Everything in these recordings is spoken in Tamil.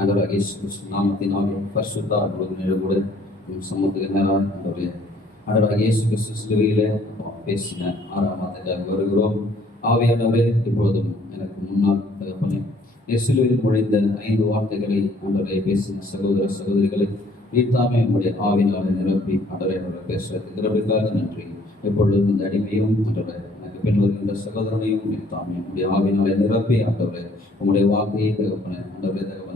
ஆண்டவராகிய இயேசு கிறிஸ்து நாமத்தினாலே பரிசுத்த ஆவியோடு கூட சமூகத்துக்கு நேராக ஆண்டவராகிய இயேசு கிறிஸ்து சிலுவையிலே பேசின 6ஆம் மாதத்திற்கு வருகிறோம். ஆவியானவரே, இப்பொழுதும் எனக்கு முன்னால் தகப்பனே சிலுவையில் நுழைந்த 5 வார்த்தைகளை ஆண்டவரை பேசின சகோதர சகோதரிகளை நீர்த்தாமே உங்களுடைய ஆவினாலே நிரப்பி ஆண்டவரை பேசுவதற்காக நன்றி. எப்பொழுதும் இந்த அடிமையும் ஆண்டவரை எனக்கு பின் வருகின்ற சகோதரனையும் நீர்த்தாமே உங்களுடைய ஆவினாலே நிரப்பி ஆண்டவரை உங்களுடைய வார்த்தையை தகப்பன ஆண்டவரை தகவல்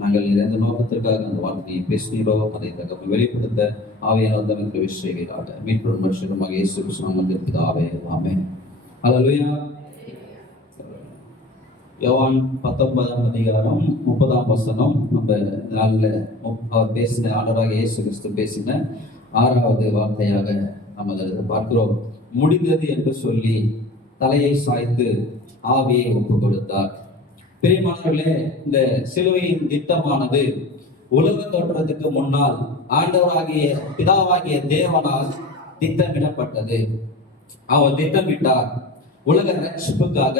நாங்கள் எந்த நோக்கத்திற்காக அந்த வார்த்தையை பேசினீரோ அதை தகவல் வெளிப்படுத்த ஆவியானவர் தமக்கு விஷயங்களாக மீட்பு மனுஷனமாக இயேசு கிறிஸ்து நாமத்தில் பிதாவே ஆமென். ஹல்லேலூயா. யோவான் 19ஆம் அதிகாரம் 30ஆம் வசனம். நம்ம நாளில் அவர் பேசின ஆண்டவராகிய இயேசு கிறிஸ்து பேசின 6வது வார்த்தையாக நாம் அதில் பார்க்கிறோம். முடிந்தது என்று சொல்லி தலையை சாய்த்து ஆவியை ஒப்பு கொடுத்தார். பிரியமானவர்களே, இந்த சிலுவையின் திட்டமானது உலக தோற்றத்துக்கு முன்னால் ஆண்டவராகிய பிதாவாகிய தேவனால் திட்டமிடப்பட்டது. அவர் திட்டமிட்டார். உலக ரட்சிப்புக்காக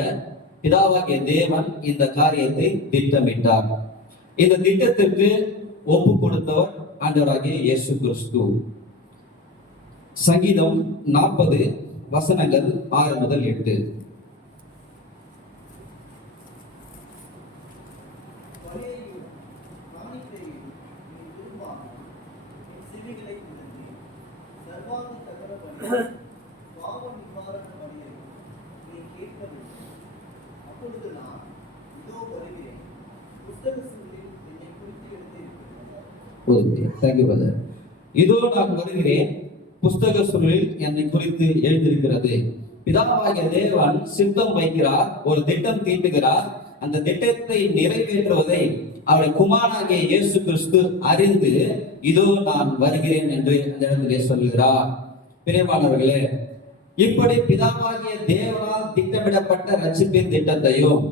பிதாவாகிய தேவன் இந்த காரியத்தை திட்டமிட்டார். இந்த திட்டத்திற்கு ஒப்பு கொடுத்தவர் ஆண்டவராகிய இயேசு கிறிஸ்து. சங்கீதம் 40 வசனங்கள் 6 முதல் 8. இதோ நான் வருகிறேன், புஸ்தக சுருளில் என்னை குறித்து எழுதியிருக்கிறது. பிதாவாகிய தேவன் சித்தம் வைக்கிறார், ஒரு திட்டம் தீட்டுகிறார். அந்த திட்டத்தை நிறைவேற்றுவதை அவருடைய குமாரனாகிய இயேசு கிறிஸ்து அறிந்து இதோ நான் வருகிறேன் என்று அந்த இடத்திலே சொல்கிறார். பிரியமானவர்களே, இப்படி பிதாவாகிய தேவனால் திட்டமிடப்பட்ட ரட்சிப்பின் திட்டத்தையும்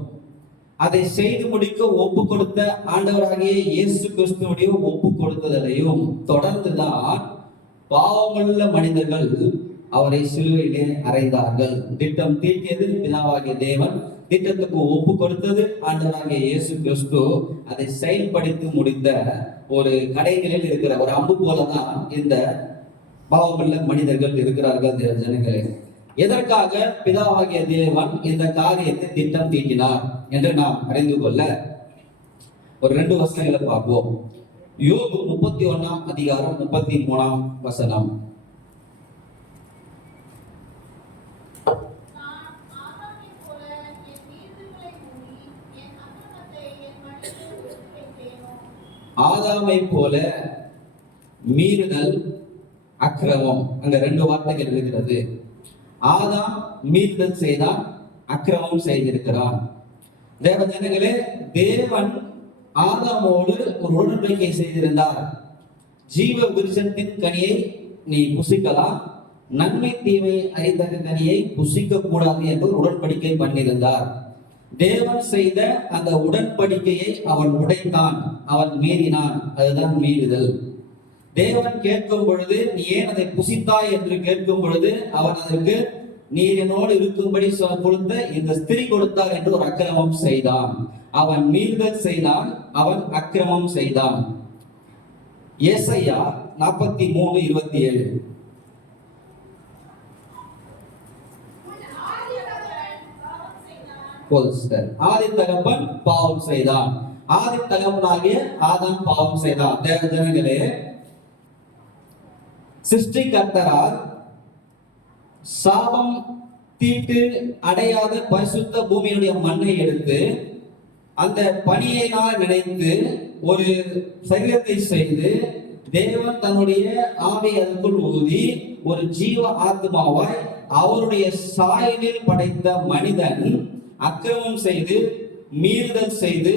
அதை செய்து முடிக்க ஒப்பு கொடுத்த ஆண்டவராகிய இயேசு கிறிஸ்துவுடைய ஒப்பு கொடுத்ததையும் தொடர்ந்துதான் பாவமுள்ள மனிதர்கள் அவரை சிலுவையிலே அறைந்தார்கள். திட்டம் தீட்டியது பிதாவாகிய தேவன், திட்டத்துக்கு ஒப்பு கொடுத்தது ஆண்டவராகிய இயேசு கிறிஸ்து. அதை செயல்படுத்தி முடித்த ஒரு கடைகளில் இருக்கிற ஒரு அம்பு போலதான் இந்த பாவமுள்ள மனிதர்கள் இருக்கிறார்கள். ஜனங்களே, எதற்காக பிதாவாகிய தேவன் இந்த காரியத்தை திட்டம் தீட்டினார் என்று நாம் அறிந்து கொள்ள ஒரு 2 வசனங்களை பார்ப்போம். யோபு 31ஆம் அதிகாரம் 33ஆம் வசனம். ஆதாமை போல மீறுதல், அக்கிரமம். அங்க 2 வார்த்தைகள் இருக்கிறது. ஆதாம் மீறுதல் செய்தான், அக்கிரமம் செய்திருக்கிறான். தேவ ஜனங்களே, தேவன் ஆதாமோடு ஒரு உடன்படிக்கை செய்திருந்தார். ஜீவ விருட்சத்தின் கனியை நீ புசிக்கலாம், நன்மை தீமை அறிந்த கனியை புசிக்க கூடாது என்று உடன்படிக்கை பண்ணியிருந்தார். தேவன் செய்த அந்த உடன்படிக்கையை அவன் உடைத்தான், அவன் மீறினான். அதுதான் மீறுதல். தேவன் கேட்கும் பொழுது நீ ஏன் அதை புசித்தாய் என்று கேட்கும் பொழுது அவன் அதற்கு நீர் என்னோடு இருக்கும்படி கொடுத்த இந்த ஸ்திரீ கொடுத்தார் என்று ஒரு அக்கிரமம் செய்தான். அவன் மீறுதல் செய்தான், அவன் அக்கிரமம் செய்தான். ஏசாயா 43:27. ஆதி தகப்பன் பாவம் செய்தான். ஆதி தகப்பனாகிய ஆதாம் பாவம் செய்தான். தேவ ஜனங்களே, சிருஷ்டிகர்த்தரால் சாபம் தீட்டு அடையாத பரிசுத்த பூமியினுடைய மண்ணை எடுத்து அந்த பணியினால் நினைத்து ஒரு சரீரத்தை செய்து தேவன் தன்னுடைய ஆவியை அதற்குள் ஊதி ஒரு ஜீவ ஆத்மாவாய் அவருடைய சாயலில் படைத்த மனிதன் அக்கிரமம் செய்து, மீறுதல் செய்து,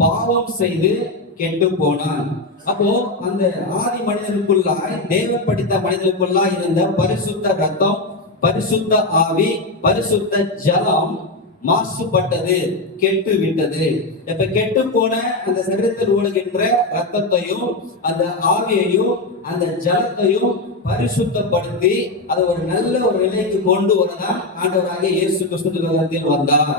பாவம் செய்து கெட்டு போனான். அப்போ அந்த ஆதி மனிதனுக்குள்ளாய், தேவன் படித்த மனிதனுக்குள்ளாய் இருந்த பரிசுத்த ரத்தம், பரிசுத்த ஆவி, பரிசுத்த ஜலம் மாசுபட்டது, கெட்டு விட்டது. இப்ப கெட்டு போன அந்த சரீரத்தில் ஓடுகின்ற ரத்தத்தையும் அந்த ஆவியையும் அந்த ஜலத்தையும் பரிசுத்தப்படுத்தி அதை ஒரு நல்ல ஒரு நிலைக்கு கொண்டு வரதான் ஆண்டவராகிய இயேசு கிறிஸ்து உலகத்தில் வந்தார்.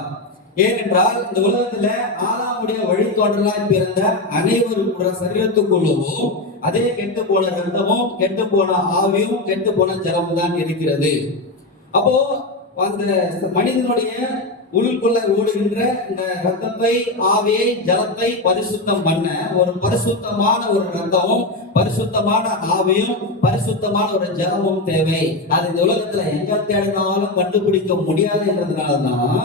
ஏனென்றால் இந்த உலகத்துல ஆதாமுடைய வழித்தோன்றலாய் பிறந்த அனைவரும் சரீரத்துக்குள்ளவும் அதே கெட்டு போன ரத்தமும் கெட்டு போன ஆவியும் கெட்டு போன ஜலமும் தான் இருக்கிறது. அப்போ அந்த மனிதனுடைய உள்ளுக்குள்ள ஓடுகின்ற இந்த ரத்தத்தை, ஆவியை, ஜலத்தை பரிசுத்தம் பண்ண ஒரு பரிசுத்தமான ஒரு ரத்தமும் பரிசுத்தமான ஆவியும் பரிசுத்தமான ஒரு ஜலமும் தேவை. அது இந்த உலகத்துல எங்க தேடினாலும் கண்டுபிடிக்க முடியாது என்றதுனாலதான்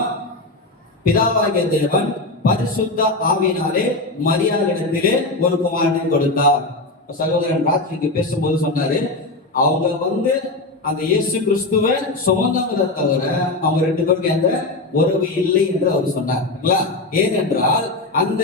பிதாவாகிய தேவன் பரிசுத்த ஆவியினாலே மரியாதையிடத்திலே ஒரு குமாரனை கொடுத்தார். சகோதரன் ராஜ்க்கு பேசும்போது சொன்னாரு, அவங்க அந்த இயேசு கிறிஸ்துவை சுமந்தவங்களை தவிர அவங்க 2 பேருக்கு எந்த உறவு இல்லை என்று அவர் சொன்னார். ஏனென்றால் அந்த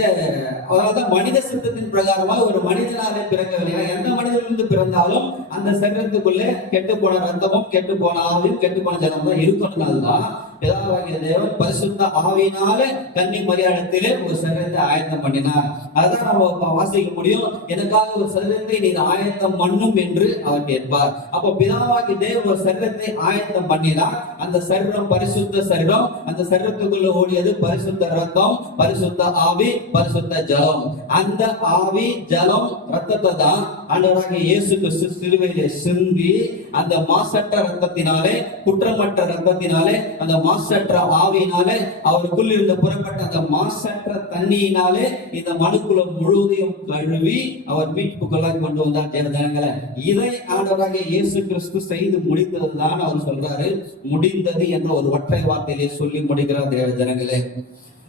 மனித சித்தத்தின் பிரகாரமாக ஒரு மனிதனாலே பிறக்கவில்லை. எந்த மனிதனிலிருந்து பிறந்தாலும் அந்த சரீரத்துக்குள்ளே கெட்டு போன ரத்தமும் கெட்டு போன ஆவியும் கெட்டு போன ஜலமும் தான் இருக்கணும்னால்தான் பிதாவாகிய தேவன் பரிசுத்த ஆவியினால கன்னி மரியாதையிலே ஒரு சரீரத்தை ஆயத்தம் பண்ணினார். அதான் நம்ம வாசிக்க முடியும், எனக்காக ஒரு சரீரத்தை நீர் ஆயத்தம் பண்ணும் என்று அவர் கேட்பார். அப்போ பிதாவாகிய தேவன் ஒரு சரீரத்தை ஆயத்தம் பண்ணினார். அந்த சரீரம் பரிசுத்த சரீரம். அந்த சரீரத்துக்குள்ள ஓடியது பரிசுத்த ரத்தம், பரிசுத்த ஆவி, பரிசுத்த ஜலம். அந்த ஆவி, ஜலம், ரத்தத்தை தான் ஆண்டவராகிய இயேசு கிறிஸ்து சிலுவையிலே சிந்தி அந்த மாசற்ற ரத்தத்தினாலே, குற்றமற்ற ரத்தத்தினாலே, அந்த மாசற்ற ஆவியினாலே, அவருக்குள் இருந்த புறப்பட்ட அந்த மாசற்ற தண்ணியினாலே இந்த மனுக்குலம் முழுவதையும் கழுவி அவர் மீட்புக்குள்ளாய் கொண்டு வந்தார். ஜனங்களை இதை ஆண்டவராகிய இயேசு கிறிஸ்து செய்து முடித்ததுதான் அவர் சொல்றாரு, முடிந்தது என்ற ஒரு ஒற்றை வார்த்தையிலே சொல்லி முடிக்கிறார். தேவ ஜனங்களே,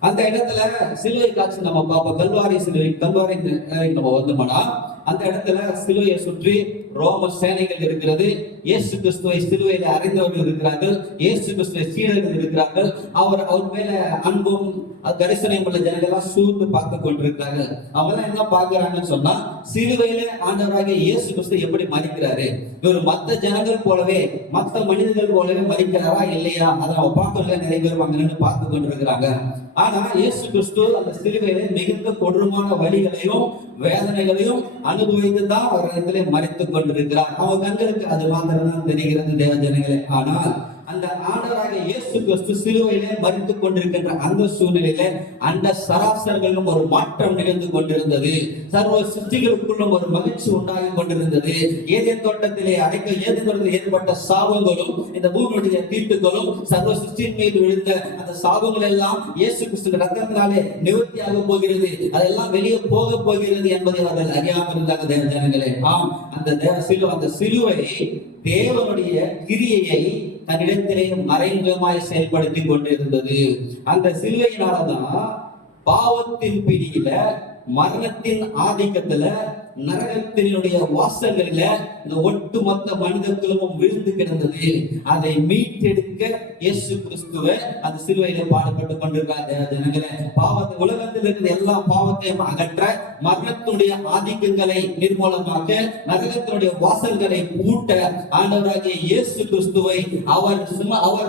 அந்த இடத்துல சிலுவை காட்சி நம்ம பார்ப்போம். கல்வாரி சிலுவை, கல்வாரி நம்ம வந்தோம்னா அந்த இடத்துல சிலுவையை சுற்றி ரோம சேனைகள் இருக்கிறது. இயேசு கிறிஸ்துவை சிலுவையில அறிந்தவர்கள் இருக்கிறார்கள். இயேசு கிறிஸ்துவை சீடர்கள் இருக்கிறார்கள். அவர் மேல அன்பும் தரிசனம் உள்ள ஜனங்கள்லாம் சூழ்ந்து பார்த்து கொண்டிருக்கிறார்கள். அவங்க என்ன பார்க்கிறாங்கன்னு சொன்னா, சிலுவையில ஆண்டவராகிய இயேசு கிறிஸ்து எப்படி மரிக்கிறாரு, இவர் மற்ற ஜனங்கள் போலவே மற்ற மனிதர்கள் போலவே மரிக்கிறாரா இல்லையா, அதை அவங்க பார்க்கல. நிறைய பேர் அங்க பார்த்து கொண்டிருக்கிறாங்க. ஆனா இயேசு கிறிஸ்து அந்த சிலுவையில மிகுந்த கொடூரமான வலிகளையும் வேதனைகளையும் அனுபவித்து தான் அவரிடத்திலே மறைத்துக் கொண்டிருக்கிறார். அவங்க கண்களுக்கு அது மாத்திரம் தான் தெரிகிறது தேவ ஜனங்களே. ஆனால் அந்த ஆண்டவராகிய இயேசு கிறிஸ்து சிலுவையிலே மரித்துக் கொண்டிருக்கின்ற அந்த சூழ்நிலையில அந்த சராசர்களும் ஒரு மாற்றம் நிகழ்ந்து கொண்டிருந்தது. சர்வ சிருஷ்டிகளுக்குள்ளும் ஒரு மகிழ்ச்சி உண்டாகி கொண்டிருந்தது. ஏதேன் தோட்டத்திலே ஏதேன் ஏற்பட்ட சாபங்களும் இந்த பூமியுடைய தீட்டுகளும் சர்வ சிருஷ்டியின் மீது விழுந்த அந்த சாபங்கள் எல்லாம் இயேசு கிறிஸ்து ரத்தத்தினாலே நிவர்த்தியாக போகிறது. அதெல்லாம் வெளியே போக போகிறது என்பதை அவர்கள் அறியாமல் இருந்தாங்க தேவ ஜனங்களே. ஆம், அந்த சிலுவை தேவனுடைய கிரியையை தன்னிடத்திலே மறைமுகமாய் செயல்படுத்தி கொண்டிருந்தது. அந்த சிலுவையினாலதான் பாவத்தின் பிடியில, மரணத்தின் ஆதிக்கத்துல, நரகத்தினுடைய வாசல்களில இந்த ஒட்டுமொத்த மனித குலமும் விழுந்து கிடந்தது. அதை மீட்டெடுக்க இயேசு கிறிஸ்துவை அந்த சிலுவையில பாடுபட்டு கொண்டிருக்கிறார் ஜனங்களே. பாவத்தை, உலகத்தில் இருக்கிற எல்லா பாவத்தையும் அகற்ற, மரணத்தினுடைய ஆதிக்கங்களை நிர்மூலமாக்க, நரகத்தினுடைய வாசல்களை பூட்ட ஆண்டவராகிய இயேசு கிறிஸ்துவை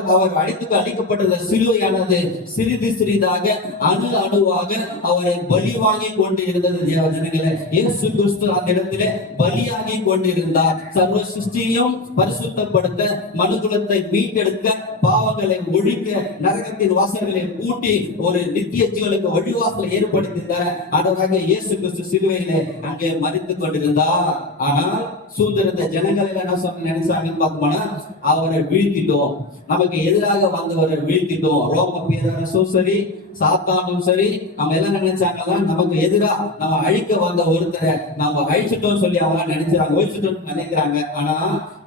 அவர் அழிக்கப்பட்ட சிலுவையானது சிறிது சிறிதாக அணுவாக அவரை பலி வாங்கி கொண்டு இருந்தது தேவ ஜனங்களே. இயேசு கிறிஸ்து அந்த இடத்திலே பலியாகி கொண்டிருந்தார். சர்வ சிருஷ்டியையும் பரிசுத்தப்படுத்த, மனுக்குலத்தை மீட்டெடுக்க, பாவங்களை ஒழிக்க, நரகத்தின் வாசல்களை பூட்டி ஒரு நித்திய ஜீவனுக்கு வழிவாசலை ஏற்படுத்தினார். ஆண்டவராகிய இயேசு கிறிஸ்து சிலுவையிலே அங்கே மரித்துக் கொண்டிருந்தார். ஆனால் சூழ்ந்திருந்த ஜனங்கள் என்ன நினைச்சாங்கன்னு பார்க்கணும்னா, அவரை வீழ்த்திட்டோம், நமக்கு எதிராக வந்தவரை வீழ்த்திட்டோம். ரோம பேரரசும் சரி, சாத்தானும் சரி, அவங்க எல்லாம் நினைச்சாங்கன்னா நமக்கு எதிரா நம்ம அழிக்க வந்த ஒருத்தரை நம்ம அழிச்சிட்டோம் சொல்லி அவங்க ஒழிச்சிட்டோம் நினைக்கிறாங்க. ஆனா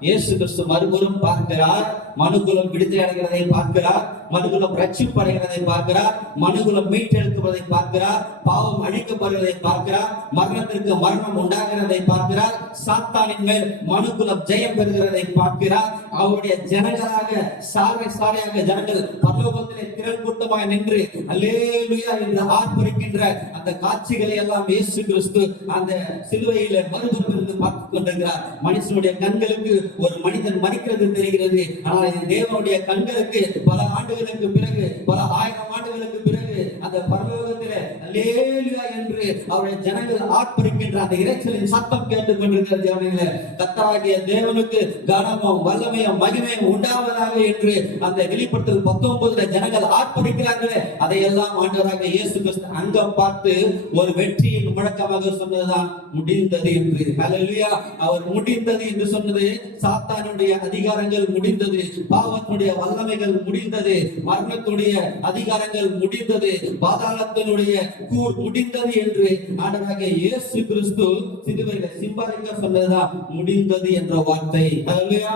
இயேசு கிறிஸ்து மறுபுறம் பார்க்கிறார், மனுக்குலம் விடுதலை அடைகிறதை பார்க்கிறார், மனுக்குலம் ரட்சிப்பு அடைகிறதை பார்க்கிறார், மனுக்குலம் மீட்டெடுக்கப்படுவதை பார்க்கிறார், பாவம் அழிக்கப்படுவதை பார்க்கிறார், மரணத்திற்கு மரணம் உண்டாகிறதை பார்க்கிறார், சாத்தானின் மேல் மனுக்குலம் ஜெயம் பெறுகிறதை பார்க்கிறார். அவருடைய ஜனங்களாக சாரையாக ஜனங்கள் பரலோகத்திலே திரள் கூட்டமாக நின்று அல்லேலூயா என்று ஆர்ப்பரிக்கின்ற அந்த காட்சிகளை எல்லாம் இயேசு கிறிஸ்து அந்த சிலுவையில மறுபுறம் இருந்து பார்த்து கொண்டிருக்கிறார். மனுஷனுடைய கண்களுக்கு ஒரு மனிதன் மரிக்கிறது தெரிகிறது. ஆனால் தேவனுடைய கண்களுக்கு பல ஆண்டுகளுக்கு பிறகு, பல ஆயிரம் ஆண்டுகளுக்கு பிறகு அந்த பரலோகத்திலே அல்லேலூயா என்று அவருடைய ஜனங்கள் ஆர்ப்பரிக்கின்ற அந்த இரைச்சலின் சத்தம் கேட்டுக் கொண்டிருக்கிற தேவனே, கர்த்தராகிய தேவனுக்கு கனமும் வல்லமையும் மகிமையும் உண்டாவதாக என்று அந்த வெளிப்படுத்தல் 19 ஜனங்கள் ஆர்ப்பரிக்கிறார்களே, அதையெல்லாம் ஆண்டவராகிய இயேசு கிறிஸ்து அங்க பார்த்து ஒரு வெற்றியின் முழக்கமாக சொன்னதுதான் முடிந்தது என்று. ஹல்லேலூயா. அவர் முடிந்தது என்று சொன்னது சாத்தானுடைய அதிகாரங்கள் முடிந்தது, பாவத்தினுடைய வல்லமைகள் முடிந்தது, மரணத்துடைய அதிகாரங்கள் முடிந்தது, பாதாளத்தினுடைய கூர் முடிந்தது என்று ஆண்டவராகிய இயேசு கிறிஸ்து சிலுவையில சிம்பாலிக்கா சொன்னதுதான் முடிந்தது என்ற வார்த்தை. ஹல்லேலூயா.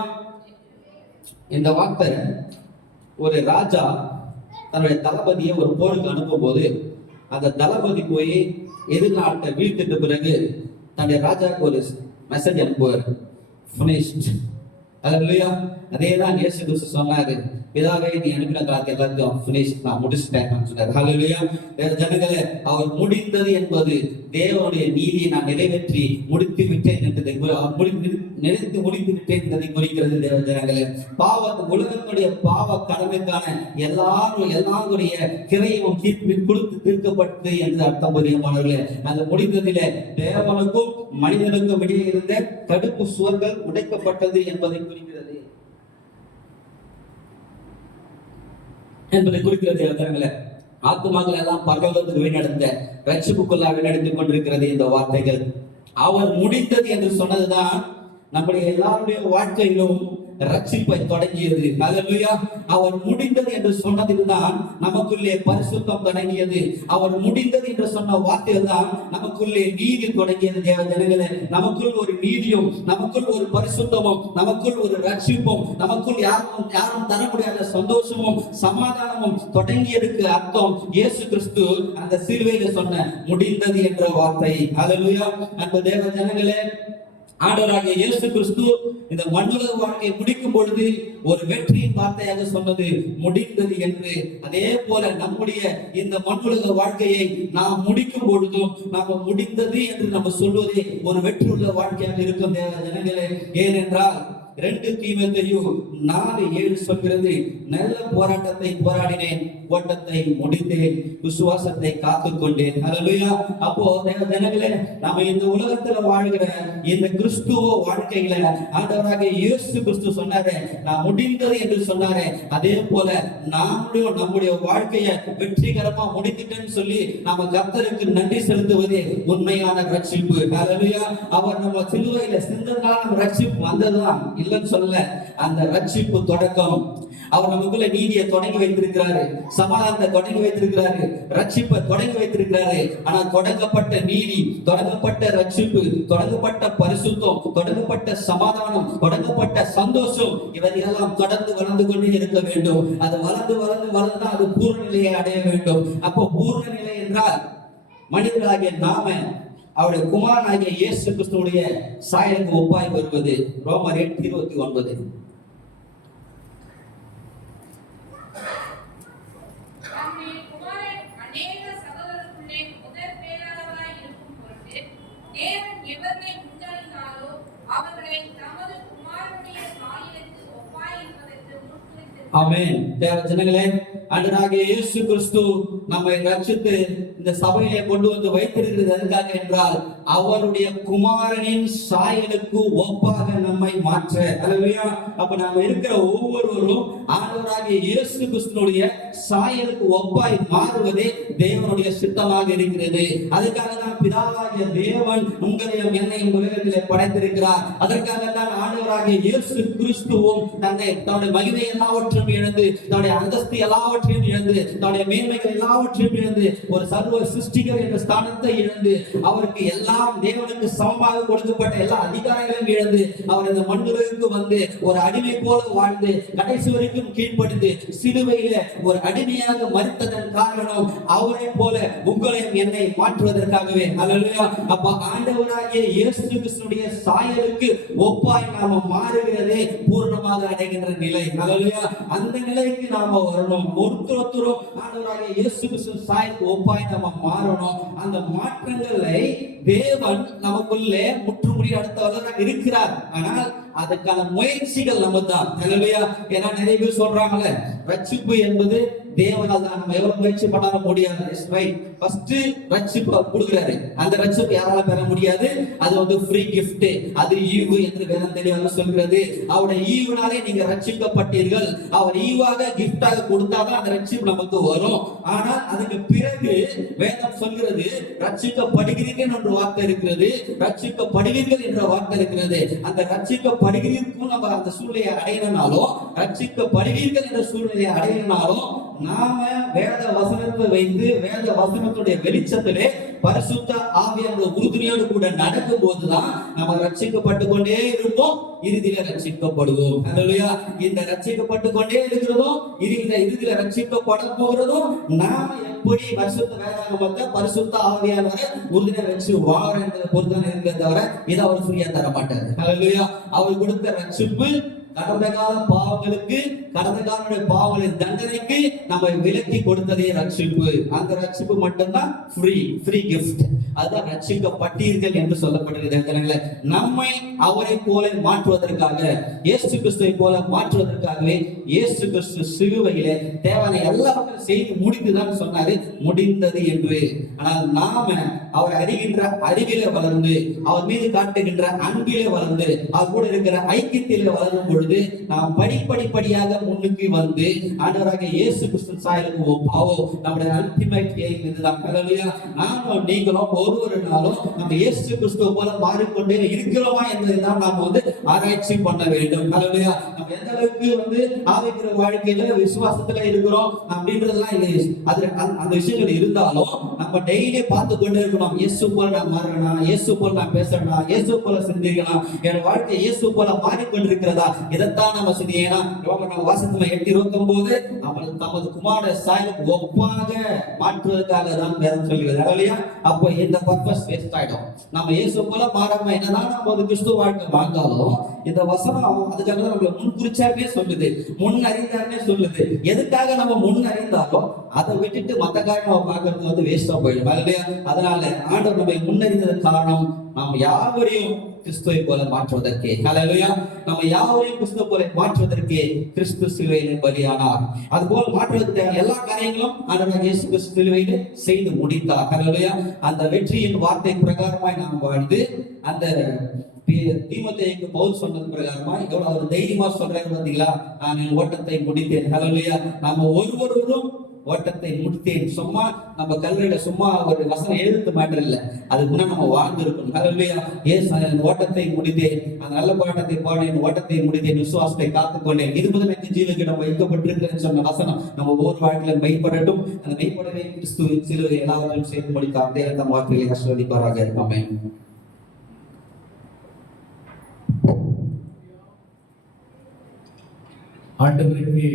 இந்த வார்த்தை ஒரு ராஜா தன்னுடைய தளபதியை ஒரு போருக்கு அனுப்பும் போது அந்த தளபதி போய் எதிர்நாட்டை வீழ்த்திட்ட பிறகு தன்னுடைய ராஜாவுக்கு ஒரு மெசேஜ் அனுப்புவார், finished. ஹல்லேலூயா. அதேதான் இயேசு கிறிஸ்து சொன்னாரு, பிதாவே நீ அனுப்பின காரியத்தை எல்லாத்தையும் finish, நான் முடிச்சிட்டேன் சொன்னார். ஹல்லேலூயா. ஜனங்களே, அவர் முடிந்தது என்பது தேவனுடைய நீதியை நான் நிறைவேற்றி முடித்து விட்டேன் என்பதை நினைத்து முடித்து விட்டேன் என்பதை குறிக்கிறது. தேவ ஜனங்களே, உலகத்துடைய பாவ கடமைக்கான எல்லாருடைய கிரையும் கொடுத்து தீர்க்கப்பட்டு என்று அர்த்தம் புரியமானவர்களே. அந்த முடிந்ததிலே தேவனுக்கும் மனிதனுக்கும் இடையே இருந்த தடுப்பு சுவர்கள் உடைக்கப்பட்டது என்பதை குறிக்கிறது என்பதை குறிக்கிறது. ஆத்துமாக்கள் எல்லாம் பரலோகத்துக்கு வழிநடத்த ரட்சிப்புக்குள்ளாக வழிநடத்திக் கொண்டிருக்கிறது இந்த வார்த்தைகள். அவர் முடித்தது என்று சொன்னதுதான் நம்முடைய எல்லாருடைய வாழ்க்கையிலும் ரட்சிப்பை தொடங்கியது. ஹல்லேலூயா. அவர் முடிந்தது என்று சொன்னதில்தான் நமக்குள்ளே பரிசுத்தம் தொடங்கியது. அவர் முடிந்தது என்று சொன்ன வார்த்தையில் தான் நமக்குள்ளே நீதி தொடங்கியது. தேவ ஜனங்களே, நமக்குள் ஒரு நீதியும், நமக்குள் ஒரு பரிசுத்தமும், நமக்குள் ஒரு ரட்சிப்பும், நமக்குள் யாரும் தர முடியாத சந்தோஷமும் சமாதானமும் தொடங்கியதுக்கு அர்த்தம் இயேசு கிறிஸ்து அந்த சிலுவையில சொன்ன முடிந்தது என்ற வார்த்தை. ஹல்லேலூயா. அன்பு தேவ ஜனங்களே, ஆண்டவராகிய இயேசு கிறிஸ்து இந்த மண்ணுலக வாழ்க்கையை முடிக்கும் பொழுது ஒரு வெற்றியின் வார்த்தையாக சொன்னது முடிந்தது என்று. அதே போல நம்முடைய இந்த மண்ணுலக வாழ்க்கையை நாம் முடிக்கும் பொழுதும் நாம முடிந்தது என்று நம்ம சொல்வதே ஒரு வெற்றி உள்ள வாழ்க்கையாக இருக்கும் தேவ ஜனங்களே. ஏனென்றால் 2 தீமோத்தேயு 4:7 சொல்கிறது, நல்ல போராட்டத்தை போராடினேன், ஓட்டத்தை முடித்தேன், விசுவாசத்தை காத்துக் கொண்டேன். ஹல்லேலூயா. அப்போ தேவ ஜனங்களே, நாம இந்த உலகத்துல வாழ்கிற இந்த கிறிஸ்துவ வாழ்க்கையில ஆண்டவராகிய இயேசு கிறிஸ்து சொன்னாரே, நான் முடிந்தது என்று சொன்னாரே, அதே போல நம்முடைய வாழ்க்கையை வெற்றிகரமா முடித்துட்டேன்னு சொல்லி நாம கர்த்தருக்கு நன்றி செலுத்துவதே உண்மையான ரட்சிப்பு. ஹல்லேலூயா. அவர் நம்ம சிலுவையில சிந்தனால நம்ம ரட்சிப்பு வந்ததுதான் இல்லைன்னு சொல்லல. அந்த ரட்சிப்பு தொடக்கம் அவர் நமக்குள்ள நீதியை தொடங்கி வைத்திருக்கிறாரு, சமாதானத்தை தொடங்கி வைத்திருக்கிறாரு, ரட்சிப்பை தொடங்கி வைத்திருக்கிறாரு. ஆனா தொடங்கப்பட்ட நீதி, தொடங்கப்பட்ட ரட்சிப்பு, தொடங்கப்பட்ட பரிசுத்தம், தொடங்கப்பட்ட சமாதானம், தொடங்கப்பட்ட சந்தோஷம், இவையெல்லாம் தொடர்ந்து வளர்ந்து கொண்டே இருக்க வேண்டும். அது வளர்ந்து வளர்ந்து வளர்ந்து அது பூர்ண நிலையை அடைய வேண்டும். அப்போ பூர்ண நிலை என்றால் மனிதர்களாகிய நாம அவருடைய குமாரனாகிய இயேசு கிறிஸ்துவுடைய சாயலுக்கு ஒப்பாய் வருவது. ரோமர் 8:29. ஆமென். தேவ ஜனங்களே, ஆண்டவராகிய இயேசு கிறிஸ்து நம்மை ரட்சித்து இந்த சபையிலே கொண்டு வந்து வைத்திருக்கிறது எதற்காக என்றால் அவருடைய குமாரனின் சாயலுக்கு ஒப்பாக நம்மை மாற்ற. ஹல்லேலூயா. அப்ப நாம இருக்கிற ஒவ்வொருவரும் ஆண்டவராகிய இயேசு கிறிஸ்துவுடைய சாயலுக்கு ஒப்பாய் மாறுவதே தேவனுடைய சித்தமாக இருக்கிறது. அதுக்காக தான் பிதாவாகிய தேவன் உங்களையும் என்னையும் உலகத்திலே படைத்திருக்கிறார். அதற்காக தான் ஆண்டவராகிய இயேசு கிறிஸ்துவும் தன்னுடைய மகிமை எல்லாவற்றையும் இழந்து, தன்னுடைய அந்தஸ்து எல்லாவற்றையும் இழந்து, தன்னுடைய மேன்மைகள் எல்லாவற்றையும் இழந்து, ஒரு சர்வ சிருஷ்டிகர் என்ற ஸ்தானத்தை இழந்து, அவருக்கு எல்லாம் தேவனுக்கு சமமாக கொடுக்கப்பட்ட எல்லா அதிகாரங்களையும் இழந்து, அவர் இந்த மண்ணுலகுக்கு வந்து ஒரு அடிமை போல வாழ்ந்து கடைசி வரைக்கும் கீழ்ப்படிந்து சிலுவையில ஒரு அடிமையாக மரித்ததன் காரணம் அவரை போல உங்களையும் என்னை மாற்றுவதற்காகவே. ஹல்லேலூயா. அப்ப ஆண்டவராகிய இயேசு கிறிஸ்துவுடைய சாயலுக்கு ஒப்பாய் நாம மாறுகிறதே பூர்ணமாக அடைகின்ற நிலை. ஹல்லேலூயா. அந்த நிலைக்கு நாம வரணும். ஒருத்தரும் ஆண்டவராகிய இயேசு கிறிஸ்து சாயலுக்கு ஒப்பாய் நாம மாறணும். அந்த மாற்றங்களை தேவன் நமக்குள்ளே முற்றுமுடி அடுத்தவராக இருக்கிறார். ஆனால் அதுக்கான முயற்சிகள் நம்ம தான். ஹல்லேலூயா. ஏன்னா நிறைய பேர் சொல்றாங்களே, ரட்சிப்பு என்பது தேவனால் தான். நம்ம எவ்வளவு முயற்சி பண்ணாலும் முடியாது. ஃபர்ஸ்ட் ரட்சிப்பு கொடுக்குறாரு. அந்த ரட்சிப்பு யாரால பெற முடியாது. அது வந்து ஃப்ரீ கிஃப்ட். அது ஈவு என்று வேதம் தெளிவாக சொல்கிறது. அவருடைய ஈவுனாலே நீங்க ரட்சிக்கப்பட்டீர்கள். அவர் ஈவாக கிஃப்டாக கொடுத்தாதான் அந்த ரட்சிப்பு நமக்கு வரும். ஆனால் அதுக்கு பிறகு வேதம் சொல்கிறது ரட்சிக்கப்படுகிறீர்கள் என்ற வார்த்தை இருக்கிறது, ரட்சிக்கப்படுவீர்கள் என்ற வார்த்தை இருக்கிறது. அந்த ரட்சிக்கப்படுகிறீர்களுக்கும் நம்ம அந்த சூழ்நிலையை அடையணும்னாலும், ரட்சிக்கப்படுவீர்கள் என்ற சூழ்நிலையை அடையணும்னாலும் நாம வேத வசனத்தை வைத்து வேத வசனத்துடைய வெளிச்சத்திலே பரிசுத்த ஆவியானவர் உறுதுணையோடு கூட நடக்கும் போதுதான் நம்ம ரட்சிக்கப்பட்டு கொண்டே இருப்போம், இறுதியில ரட்சிக்கப்படுவோம். ஹல்லேலூயா. இந்த ரட்சிக்கப்பட்டு கொண்டே இருக்கிறதும் இறுதியில ரட்சிக்கப்பட போகிறதும் நாம எப்படி பரிசுத்த வேதாகமத்தை பரிசுத்த ஆவியானவரை உறுதுணை வச்சு வாழ என்பதை பொறுத்தான் இருக்கிறத தவிர இதை அவர் ஃப்ரீயா தர மாட்டார். ஹல்லேலூயா. அவர் கொடுத்த ரட்சிப்பு கடந்த கால பாவங்களுக்கு, கடந்த கால பாவங்களின் தண்டனைக்கு நம்ம விலக்கி கொடுத்ததே ரட்சிப்பு. அந்த ரட்சிப்பு மட்டும்தான் ஃப்ரீ கிஃப்ட். அதுதான் ரட்சிக்கப்பட்டீர்கள் என்று சொல்லப்படுகிறது. நம்மை அவரை போல மாற்றுவதற்காக, இயேசு கிறிஸ்துவை போல மாற்றுவதற்காகவே இயேசு கிறிஸ்து சிலுவையிலே தேவனை எல்லாவற்றையும் செய்து முடித்துதான் சொன்னாரு, முடிந்தது என்று. ஆனால் நாம அவர் அறிகின்ற அறிவிலே வளர்ந்து, அவர் மீது காட்டுகின்ற அன்பிலே வளர்ந்து, அவர் கூட இருக்கிற ஐக்கியத்திலே வளரும் பொழுது நாம் படிப்படியாக முன்னுக்கு வந்து ஆண்டவராகிய இயேசு கிறிஸ்து சாயலுக்கு ஒப்பாவோம். நம்முடைய அல்டிமேட் எய்ம் இதுதான். ஹல்லேலூயா. நானும் நீங்களும் ஒரு நாளும் நம்ம இயேசு கிறிஸ்துவை போல மாறிக்கொண்டே இருக்கிறோமா என்பதை தான் நாம் வந்து ஆராய்ச்சி பண்ண வேண்டும். ஹல்லேலூயா. நம்ம எந்த அளவுக்கு வந்து ஆவிக்குரிய வாழ்க்கையில விசுவாசத்துல இருக்கிறோம் அப்படின்றதெல்லாம் இல்லை. அது அந்த விஷயங்கள் இருந்தாலும் நம்ம டெய்லி பார்த்து கொண்டே இருக்கணும். இயேசு போல நான் மாறணும், இயேசு போல நான் பேசணும், இயேசு போல சிந்திக்கலாம், என் வாழ்க்கை இயேசு போல மாறிக்கொண்டிருக்கிறதா, இதைத்தான் நம்ம சிந்தியனா நம்ம வாசத்துல 8:29 அவள் தமது குமார சாயலுக்கு ஒப்பாக மாற்றுவதற்காக தான் வேதம் சொல்கிறது. ஹல்லேலூயா. அப்போ இந்த பர்பஸ் வேஸ்ட் ஆயிடும். நம்ம இயேசு போல மாறாம என்னதான் நம்ம ஒரு கிறிஸ்துவ வாழ்க்கை வாழ்ந்தாலும் இந்த வசனம் அதுக்காக தான் நம்மள முன்குறிச்சாருன்னே சொல்லுது, முன் அறிந்தாருன்னே சொல்லுது. எதுக்காக நம்ம முன் அறிந்தாலும் அதை விட்டுட்டு மத்த காரியம் நம்ம பார்க்கறது வந்து வேஸ்டா போயிடும். ஹல்லேலூயா. அதனால ஆண்டவர் நம்மை முன்னறிந்ததன் காரணம் நாம் யாவரையும் கிறிஸ்துவை போல மாற்றுவதற்கே. ஹல்லேலூயா. நம்ம யாவரையும் கிறிஸ்துவை போல மாற்றுவதற்கே கிறிஸ்து சிலுவையில் பலியானார். அதுபோல் மாற்றுவதற்கு எல்லா காரியங்களும் ஆண்டவராகிய இயேசு கிறிஸ்து சிலுவையில் செய்து முடித்தார். ஹல்லேலூயா. அந்த வெற்றியின் வார்த்தை பிரகாரமாய் நாம் வாழ்ந்து அந்த தீமோத்தேயுக்கு பவுல் சொன்னது பிரகாரமா எவ்வளவு தைரியமா சொல்றாரு பாத்தீங்களா, நான் என் ஓட்டத்தை முடித்தேன். ஹல்லேலூயா. நம்ம ஒருவரும் ஓட்டத்தை முடித்தேன். சும்மா நம்ம கல்லறையில சும்மா ஒரு வசனம் எழுத்து மேட்டர் இல்லை, அதுக்கு முன்னாடி நம்ம வாழ்ந்திருக்கணும். ஹல்லேலூயா. என் ஓட்டத்தை முடித்தேன், அந்த நல்ல போராட்டத்தை பாடினேன், ஓட்டத்தை முடித்தேன், விசுவாசத்தை காத்துக்கொண்டேன், இது முதல் எனக்கு ஜீவகிடம் வைக்கப்பட்டிருக்கிறேன்னு சொன்ன வசனம் நம்ம ஒவ்வொரு வாழ்க்கையில மெய்ப்படட்டும். அந்த மெய்ப்படவே கிறிஸ்து சிலுவை எல்லாவற்றையும் சேர்த்து முடித்தார். தேவன் தம் வார்த்தையை ஆசீர்வதிப்பாராக. ஆமென். ஆண்டவருக்கு